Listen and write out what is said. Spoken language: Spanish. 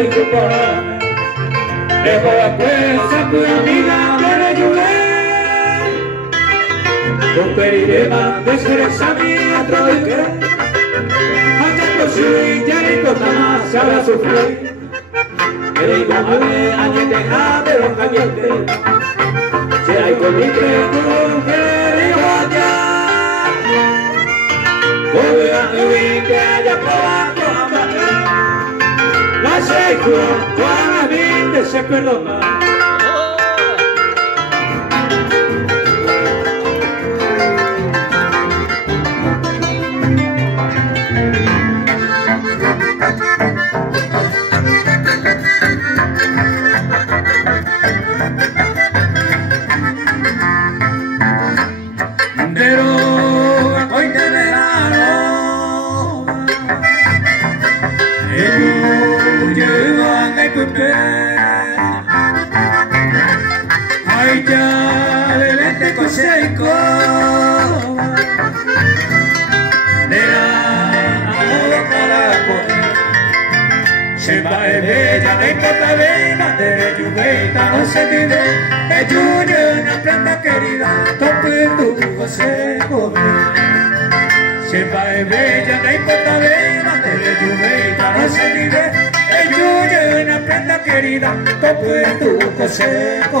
incorporarme. Dejo la fuerza tu amiga de rejuven. Con perirema de cereza mi otro de que hasta que soy ya ni cosa más sabrá sufrir. Que digo a ver, años deja de los calientes. Si hay con mi credo, que digo allá. Voy a huir que haya probado a matar. La seco, con la vida se perdona. Ay ya, bebete coseco, nena, amor caraco, se va de bella, no importa bella, de lluvia no se vive, que lluvia una planta querida, tope tu coseco, se va de bella, no importa bella, de lluvia no se vive. Yo una prenda querida, topo en tu coseco.